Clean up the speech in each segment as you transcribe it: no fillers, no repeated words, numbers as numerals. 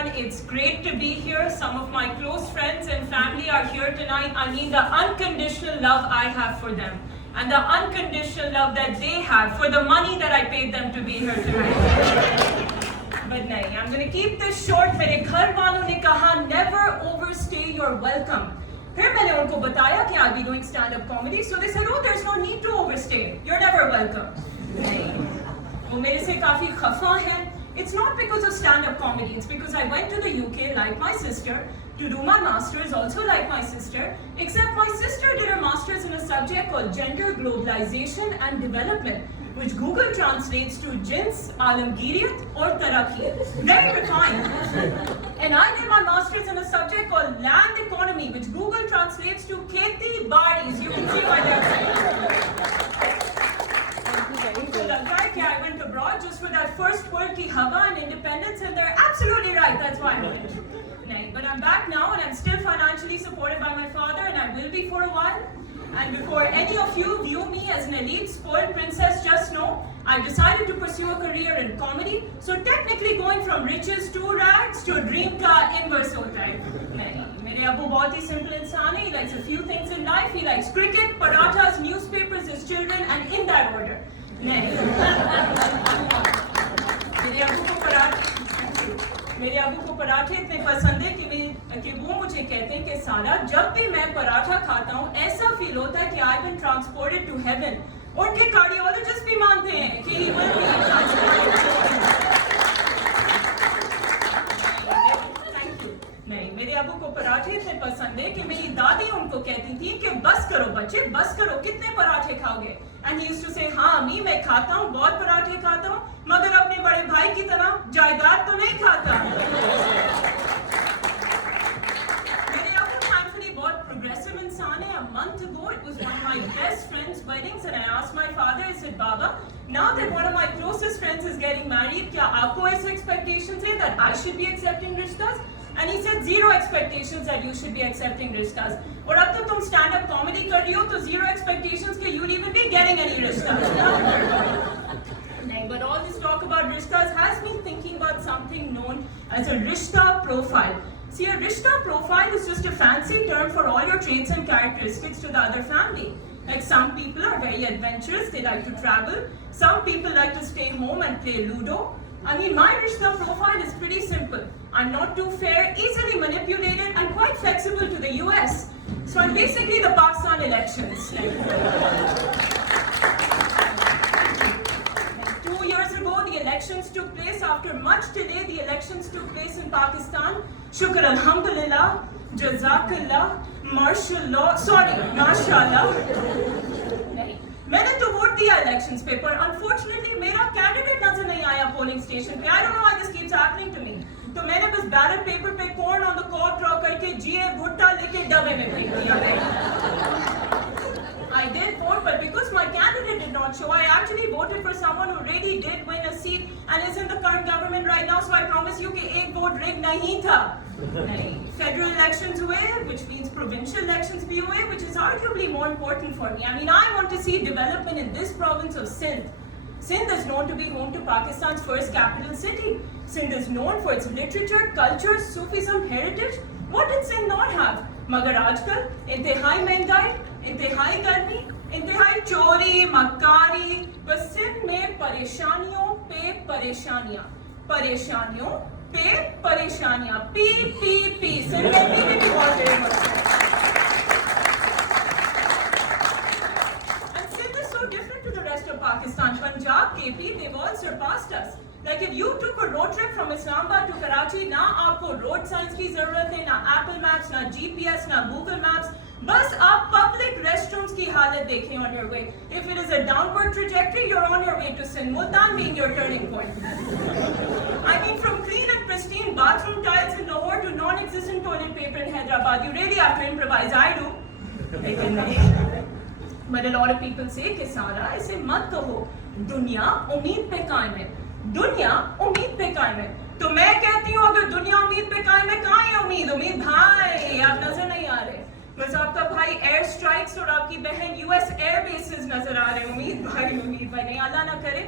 everyone. It's great to be here. Some of my close friends and family are here tonight. I mean the unconditional love I have for them and the unconditional love that they have for the money that I paid them to be here tonight. But no, I'm going to keep this short. मेरे घर वालों ने कहा never overstay your welcome. फिर मैंने उनको बताया कि I'll be doing stand-up comedy. So they said, oh, there's no need to overstay. You're never welcome. नहीं, वो मेरे से काफी खफा हैं. It's not because of stand-up comedy. It's because I went to the UK like my sister to do my masters, also like my sister. Except my sister did her masters in a subject called gender globalization and development, which Google translates to jins, alamgiriyat or taraqi. Very refined. And I did my masters in a subject called land economy, which Google translates to kheti baris. You can see my website. I went abroad just for that first word ki hawa and independence, and they're absolutely right. That's why I went. But I'm back now, and I'm still financially supported by my father, and I will be for a while. And before any of you view me as an elite spoiled princess, just know I decided to pursue a career in comedy. So technically going from riches to rags to a dream ka inverse hota hai. मेरे अबू बहुत ही simple इंसान है. He likes a few things in life. He likes cricket, parathas, newspapers, his children, and in that order. नहीं. मेरे अबू को पराठे इतने पसंद है कि वो मुझे कहते हैं कि सारा जब भी मैं पराठा खाता हूँ ऐसा फील होता है कि I've been transported to heaven. उनके कार्डियोलॉजिस्ट भी मानते हैं कि he will be transported. Thank you. नहीं, मेरे अबू को पराठे इतने पसंद है कि मेरी दादी उनको कहती थी कि बस करो बच्चे, बस करो, कितने पराठे खाओगे? And he used to say, हाँ अम्मी मैं खाता हूँ, बहुत पराठे खाता हूँ, मगर अपने बड़े भाई की तरह जायदाद तो नहीं खाता. मेरे अबू thankfully बहुत progressive इंसान है. A month ago, it was one of my best friends' weddings, and I asked my father, I said, Baba, now that one of my closest friends is getting married, क्या आपको ऐसे expectations है that I should be accepting rishtas? And he said zero expectations that you should be accepting rishtas. और अब तो तुम stand-up comedy कर रही हो तो zero expectations कि you'll even be getting any rishtas. But all this talk about rishtas has me thinking about something known as a rishta profile. See, a rishta profile is just a fancy term for all your traits and characteristics to the other family. Like some people are very adventurous, they like to travel. Some people like to stay home and play Ludo. I mean, my rishta profile is pretty simple. I'm not too fair, easily manipulated, and quite flexible to the US. So I'm basically the Pakistan elections. 2 years ago, the elections took place. After much delay, the elections took place in Pakistan. Shukr alhamdulillah, jazakallah, mashallah. मैंने तो vote दिया elections पे, पर unfortunately मेरा candidate नजर नहीं आया polling station पे. I don't know why this keeps happening to me. तो मैंने बस बैलेट पेपर पे corn on the cob draw करके जीए भुट्टा लेके डब्बे में फेंक दिया. I did vote, but because my candidate did not show, I actually voted for someone who really did win a seat and is in the current government right now. So I promise you कि एक vote rigged नहीं था. Federal elections हुए, which means provincial elections भी हुए, which is arguably more important for me. I mean, I want to see development in this province of Sindh. Sindh is known to be home to Pakistan's first capital city. Sindh is known for its literature, culture, Sufism, heritage. What did Sindh not have? मगर आजकल इंतहाई महंगाई, इंतहाई गर्मी, इंतहाई चोरी, मक्कारी, बस सिंध में परेशानियों पे परेशानियां, परेशानियों पे परेशानियां, पी सिंध में पी बहुत फेमस है. And Sindh is so different to the rest of Pakistan. Punjab, KP, they've all surpassed us. Like if you took a road trip from Islamabad to Karachi, ना आपको road signs की ज़रूरत है, ना Apple Maps, ना GPS, ना Google Maps. बस आप public restrooms की हालत देखें on your way. If it is a downward trajectory, you're on your way to Sindh. Multan being your turning point. I mean, from clean and pristine bathroom tiles in Lahore to non-existent toilet paper in Hyderabad, you really have to improvise. I do. लेकिन नहीं. But a lot of people say कि सारा ऐसे मत कहो. दुनिया उम्मीद पे कायम है. दुनिया उम्मीद पे कायम है. तो मैं कहती हूँ अगर दुनिया उम्मीद पे कायम है, कहाँ है उम्मीद? उम्मीद भाई आप नजर नहीं आ रहे. बस आपका भाई एयर स्ट्राइक्स और आपकी बहन यूएस एयर बेसेस नजर आ रहे. उम्मीद भाई नहीं. अल्लाह ना करे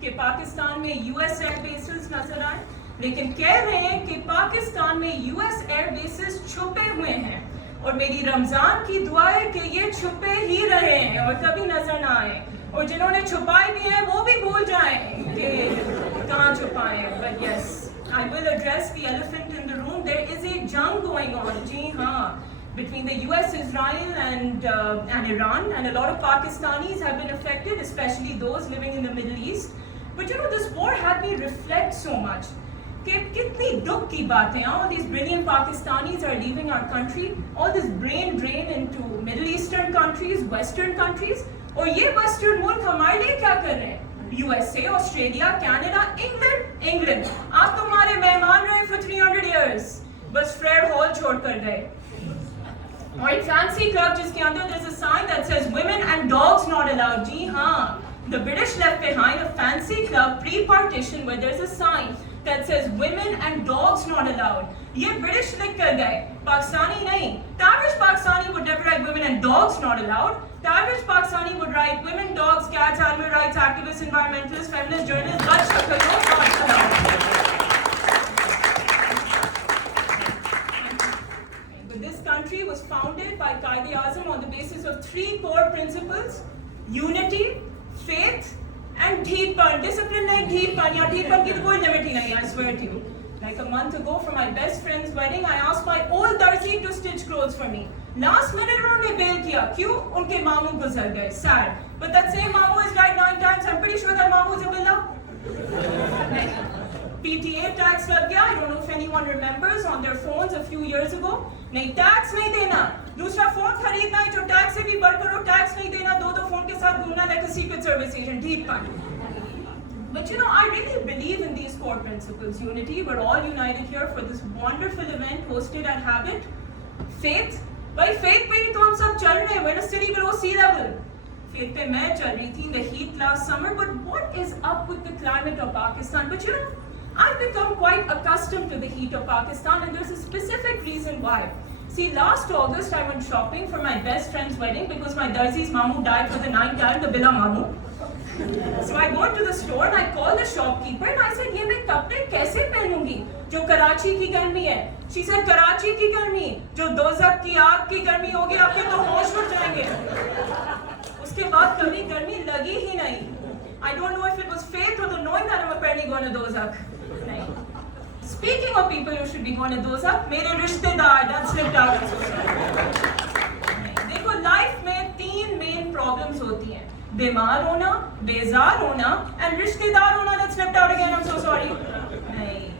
कि पाकिस्तान में यूएस एयर बेसेस नजर आए. लेकिन कह रहे हैं कि पाकिस्तान में यूएस एयर बेसिस छुपे हुए हैं और मेरी रमजान की दुआ है कि ये छुपे ही रहे हैं और कभी नजर ना आए और जिन्होंने छुपाए भी हैं वो भी भूल जाएं कि कहाँ छुपाए but yes I will address the elephant in the room. There is a jung going on, जी हाँ, between the US, Israel and Iran, and a lot of Pakistanis have been affected, especially those living in the Middle East. But you know, this war had me reflect so much. कि कितनी दुख की बात है. All these brilliant Pakistanis are leaving our country. All this brain drain into Middle Eastern countries, Western countries. और ये Western मुल्क हमारे लिए क्या कर रहे हैं? USA, Australia, Canada, England. आप तो हमारे मेहमान रहे for 300 years. बस फ्रेड हॉल छोड़ कर गए. और एक फैंसी क्लब जिसके अंदर there's a sign that says women and dogs not allowed. जी हाँ, the British left behind a fancy club pre-partition where there's a sign that says women and dogs not allowed. ये British लिख कर गए, पाकिस्तानी नहीं. The average Pakistani would never write women and dogs not allowed. The average Pakistani would write women, dogs, cats, animal rights activists, environmentalists, feminists, journalists, but not allowed. But this country was founded by Quaid-e-Azam on the basis of 3 core principles: unity, faith, and dheetpan. Discipline like dheetpan. या dheetpan की तो कोई limit ही नहीं, I swear to you. Like a month ago for my best friend's wedding, I asked my old darzi to stitch clothes for me. Last minute उन्होंने bail किया. क्यों? उनके मामू गुजर गए. Sad. But that same mamu is died 9 times. I'm pretty sure that mamu is a billah. PTA tax लग गया. I don't know if anyone remembers on their phones a few years ago. नहीं, tax नहीं देना. दूसरा phone खरीदना है जो tax से भी बढ़कर हो. टैक्स नहीं देना. दो फोन के साथ घूमना like a secret service agent. ढीठपन. But you know, I really believe in these core principles. Unity, we're all united here for this wonderful event hosted at Habit. Faith, भाई faith पे ही तो हम सब चल रहे हैं. We're in a city below sea level. Faith पे मैं चल रही थी in the heat last summer. But what is up with the climate of Pakistan? But you know, I've become quite accustomed to the heat of Pakistan, and there's a specific reason why. See, last August I went shopping for my best friend's wedding because my darzi's mamu died for the 9th time, the Bila mamu. So I go into the store and I call the shopkeeper and I said, ये मैं कपड़े कैसे पहनूंगी जो कराची की गर्मी है? She said, Karachi की गर्मी जो दोज़ख की आग की गर्मी होगी, आपके तो होश उड़ जाएंगे. उसके बाद कभी गर्मी लगी ही नहीं. I don't know if it was faith or the knowing that I'm apparently going to दोज़ख. नहीं. Speaking of people who should be going to दोज़ख, मेरे रिश्तेदार that slipped out. देखो, लाइफ में 3 मेन प्रॉब्लम्स होती हैं. बीमार होना, बेजार होना, and रिश्तेदार होना. that slipped out again, I'm so sorry. नहीं.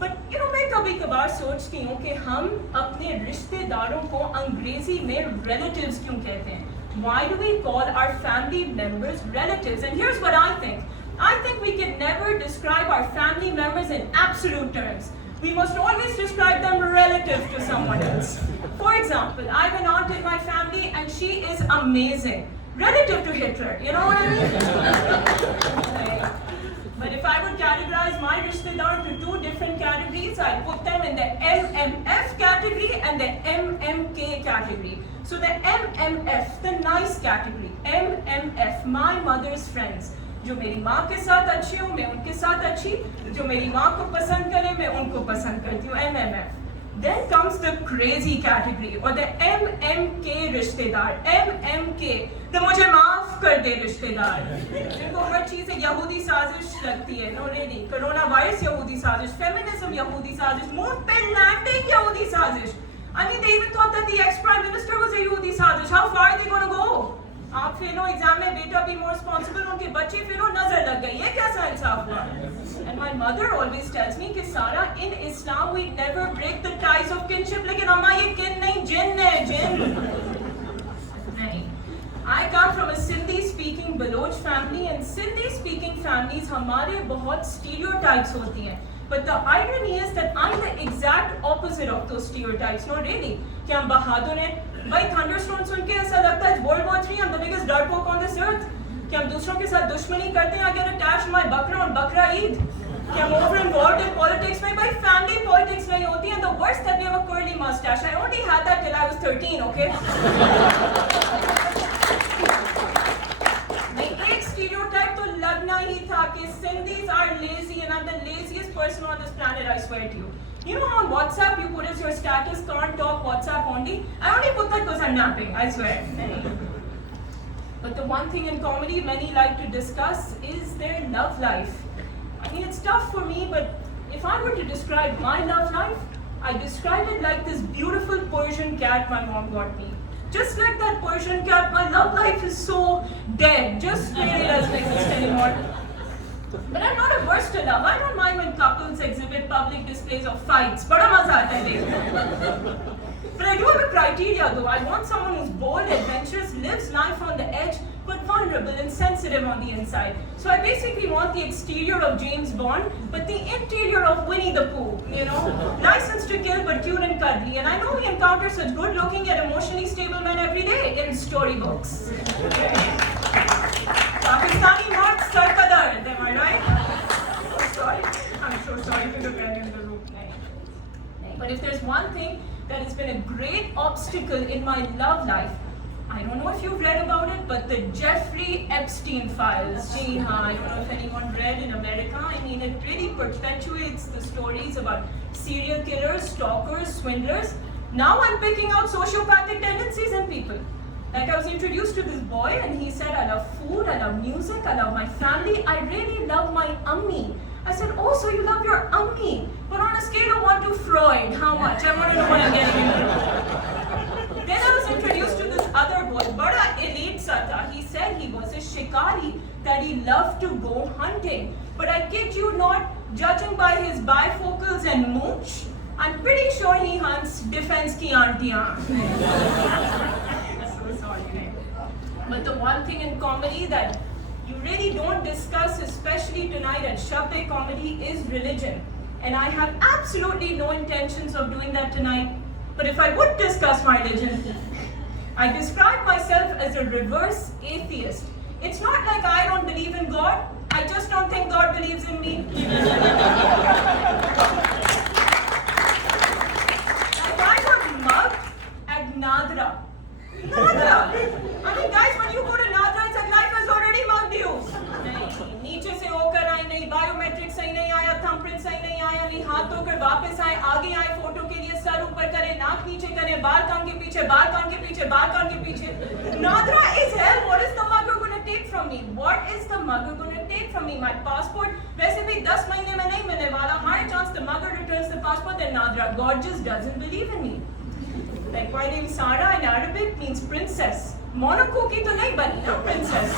But you know, मैं कभी कभार सोचती हूँ कि हम अपने रिश्तेदारों को अंग्रेजी में relatives क्यों कहते हैं? Why do we call our family members relatives? And here's what I think. I think we can never describe our family members in absolute terms. We must always describe them relative to someone else. For example, I have an aunt in my family and she is amazing. Relative to Hitler, you know what I mean? But if I would categorize my rishtedar into 2 different categories, I'd put them in the MMF category and the MMK category. So the MMF, the nice category, MMF, my mother's friends. जो मेरी माँ के साथ अच्छी हूँ, मैं उनके साथ अच्छी. जो मेरी माँ को पसंद करे, मैं उनको पसंद करती हूँ. MMF. Then comes the crazy category or the MMK रिश्तेदार. MMK, तो मुझे माफ कर दे रिश्तेदार, जिनको हर चीज़ से यहूदी साजिश लगती है. No really, कोरोना वायरस यहूदी साजिश, फेमिनिज्म यहूदी साजिश, मून पे लैंडिंग यहूदी साजिश. I mean, they even thought that the ex-prime minister was a यहूदी साजिश. How far are they going to go? आप फेलो एग्जाम में, बेटा भी more responsible, उनके बच्चे फेलो, नजर लग गई. ये कैसा इंसाफ हुआ? And my mother always tells me कि सारा in Islam we never break the ties of kinship. लेकिन अम्मा ये किन नहीं, जिन है, जिन. नहीं. I come from a Sindhi-speaking Baloch family, and Sindhi-speaking families हमारे बहुत stereotypes होती हैं. But the irony is that I'm the exact opposite of those stereotypes. No, really. कि हम बहादुर हैं. भाई thunderstorm सुन के ऐसा लगता है World War III, I'm the biggest डरपोक on this earth. कि हम दूसरों के साथ दुश्मनी करते हैं. I get attached to my Bakra और Bakra Eid. कि हम over involved in politics में. भाई family politics नहीं होती है. The worst that we have a curly mustache. I only had that till I was 13, okay? नहीं, एक stereotype तो लगना ही था कि Sindhis are lazy and I'm the laziest happiest person on this planet, I swear to you. You know on WhatsApp you put as your status, can't talk, WhatsApp only? I only put that because I'm napping, I swear. But the one thing in comedy many like to discuss is their love life. I mean, it's tough for me, but if I were to describe my love life, I describe it like this beautiful Persian cat my mom got me. Just like that Persian cat, my love life is so dead, just really doesn't exist anymore. But I'm not averse to love. I don't mind when couples exhibit public displays of fights. Bada maza aata hai dekh. But I do have a criteria though. I want someone who's bold, adventurous, lives life on the edge, but vulnerable and sensitive on the inside. So I basically want the exterior of James Bond, but the interior of Winnie the Pooh, you know? Licensed to kill, but cute and cuddly. And I know we encounter such good-looking and emotionally stable men every day in storybooks. Pakistani marks sarkadar, am I right? Sorry. I'm so sorry for the men in the room. But if there's one thing that has been a great obstacle in my love life, I don't know if you've read about it, but the Jeffrey Epstein files. Gee, I don't know if anyone read in America. I mean, it really perpetuates the stories about serial killers, stalkers, swindlers. Now I'm picking out sociopathic tendencies in people. Like I was introduced to this boy and he said, I love food, I love music, I love my family, I really love my ummi. I said, oh, so you love your ummi? But on a scale of 1 to Freud, how much? I want to know what I'm getting into. Then I was introduced to this other boy, Bada elite Sata. He said he was a shikari, that he loved to go hunting. But I kid you not, judging by his bifocals and mooch, I'm pretty sure he hunts defense ki auntiyan. So sorry. But the one thing in comedy that you really don't discuss, especially tonight at Shabde Comedy, is religion. And I have absolutely no intentions of doing that tonight. But if I would discuss my religion, I describe myself as a reverse atheist. It's not like I don't believe in God, I just don't think God believes in me. I got mugged at Nadra. Nadra! I mean, guys, when you go to Nadra, it's like life has already mugged you. नीचे से होकर आई नहीं, biometric सही नहीं आया, thumbprint सही नहीं आया, नहीं हाथ धोकर वापस आए, आगे आए फोटो के लिए, सर ऊपर करें, नाक नीचे करें, बाल कान के पीछे, बाल कान के पीछे, बाल कान के पीछे. Nadra is hell. What is the mugger going to take from me? What is the mugger going to take from me? My passport, वैसे भी 10 महीने में नहीं मिलने वाला. High chance the mugger returns the passport than Nadra. God just doesn't believe in me. Like my name Sara in Arabic means princess. Monaco की तो नहीं बनी ना princess.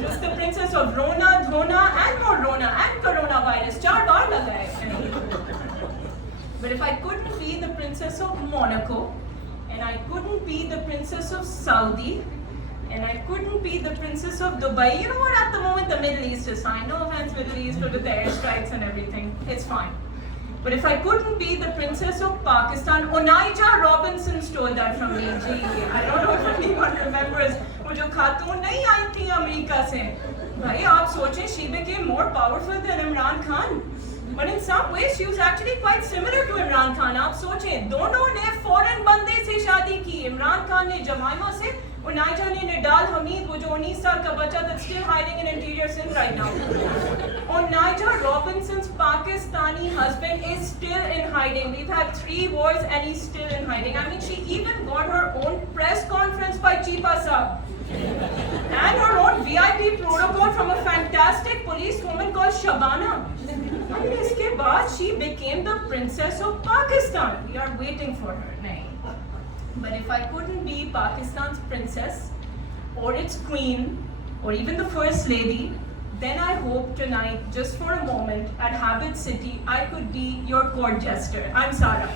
Just the princess of Rona, Dhona and more Rona and coronavirus. 4 बार लगा है. But if I couldn't be the princess of Monaco, and I couldn't be the princess of Saudi, and I couldn't be the princess of Dubai, you know what, at the moment the Middle East is fine. No offense Middle East with the airstrikes and everything. It's fine. But if I couldn't be the princess of Pakistan, Onaija Robinson stole that from me. I don't know if anyone remembers. वो जो खातून नहीं आई थी America से, भाई आप सोचें, she became more powerful than Imran Khan. But in some ways she was actually quite similar to Imran Khan. आप सोचें, दोनों ने foreign बंदे से शादी की. Imran Khan ने जमाइमा से, Onaija ने Nidal Hamid, वो जो 19 साल का बच्चा that's still hiding in interior Sindh right now. Onaija Robinson's Pakistani husband is still in hiding. We've had 3 wars and he's still in hiding. I mean, she even got her own press conference by Chipa Saab. And her own VIP protocol from a fantastic policewoman called Shabana. I mean, इसके बाद she became the princess of Pakistan. We are waiting for her. नहीं. But if I couldn't be Pakistan's princess, or its queen, or even the first lady, then I hope tonight, just for a moment, at Habit City, I could be your court jester. I'm Sara.